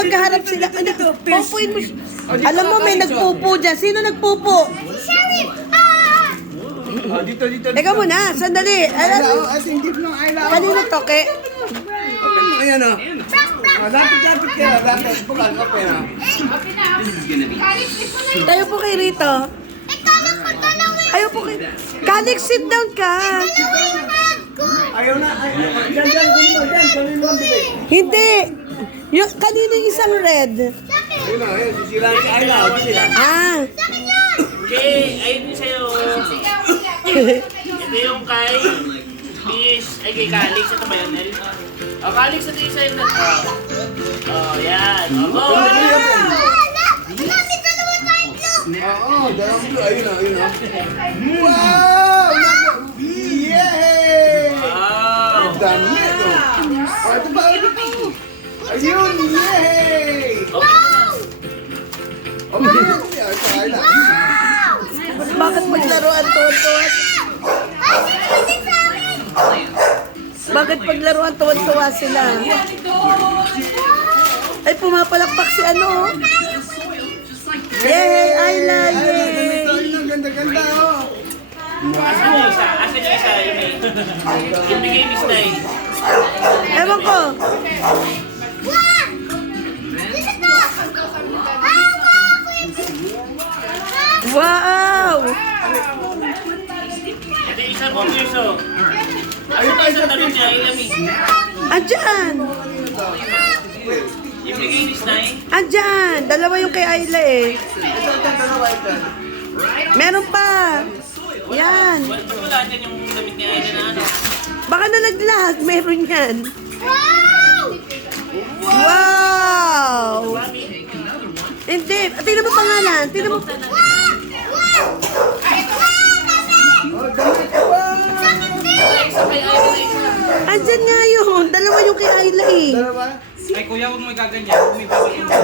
magkaharap sila. Ano, pupuin mo. Alam mo, may nagpupo dyan. Sino nagpupo? Dito. Teka muna, sandali. Ating dip ng eyelaw. Kanina to, ke? Open mo, ayan o. Lapit ka. Lapit. Bukan, open o. Tayo po kay Rito. Ayaw po kay... Kalik, sit down ka. Ayaw na. Diyan, gusto. Diyan, sabihin mo ang bibig. Hindi. Yung kanina yung isang red. Ayun o, ayun. Sisiraan si eyelaw. Ah. Okay, ayun din sa'yo. Ito yung kay Miss, ay kay Calix. Ito ba yun, El? Oh, Calix, ito yung sa'yo. Oh, yan. Oh, Oo, dalawang blue. Ayun o. Wow! Yay! wow. Dami ito. Ito ba? Ayun, yay! Okay na. Bakit paglaruan tuwan-tuwa? Bakit paglaruan tuwan-tuwa sila? Ay, pumapalakpak si ano. Yay! Ayla! Yay! Ganda, oh. Asan yung isa? Asan yung isa? Yung bigay Miss Nay. Ewan ko. Wow! Ito yung isa mo, Mirso. Asan yung isang tanong niya, Ilami? Andyan! Yung bigay Miss Nay? Andyan! Dalawa yung kay Ayla eh. Meron pa! Yan! Wala dyan yung damit ni Ayla na ano. Baka nalaglag. Meron yan. Wow! Hindi. Tingnan mo pangalan. Tingnan mo. Isa kay Ayla na isa. Andyan nga yun. Dalawa yung kay Ayla eh. Ay, kuya, huwag mo gaganyan. Huwag mo ibabalik mo.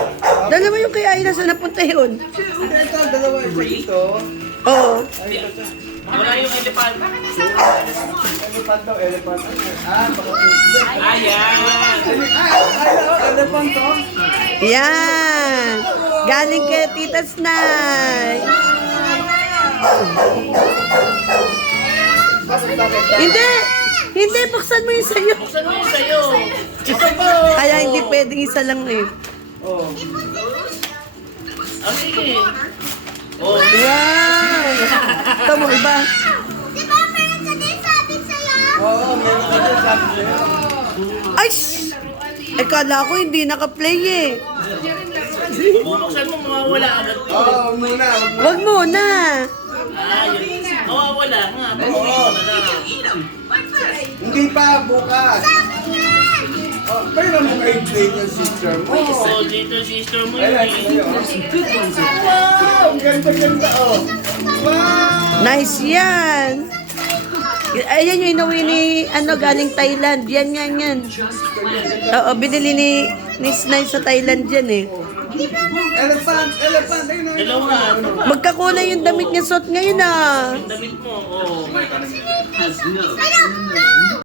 Dalawa yung kay Ayla. Saan napunta yun? Ito, dalawa isa dito. Oo. Wala yung elephant. Elephant daw, elephant. Ayan. Elephant to. Yan. Galing kay Tita Snay. Hindi. Hindi. Buksan mo yung sa'yo. Buksan mo yung sa'yo. Ito po. Kaya hindi pwedeng isa lang eh. Oh. Oh, sige. Oh, Wow. Ito mo iba. Oo, meron ka dyan sabi sa'yo. Ay! shh! Eh, kala ko hindi naka-play eh. bubuksan mo, mawawala agad to. Oo, muna. Wag muna. Ah, yun. Mawawala nga. Mawawala na. Hindi pa, bukas. Oh, pero mo kayo play ng sister mo. Oh, dito sister mo Ay, yun like eh. sa'yo. Wow! Ganda, oh. Wow! Nice yan. Ayan yung inuwi ni, galing Thailand. Yan. Oo, binili ni Snay sa Thailand yan eh. Elephant, ayun. Dalawa. Magkakulay yung damit niya suot ngayon ah. Yung damit mo, oh.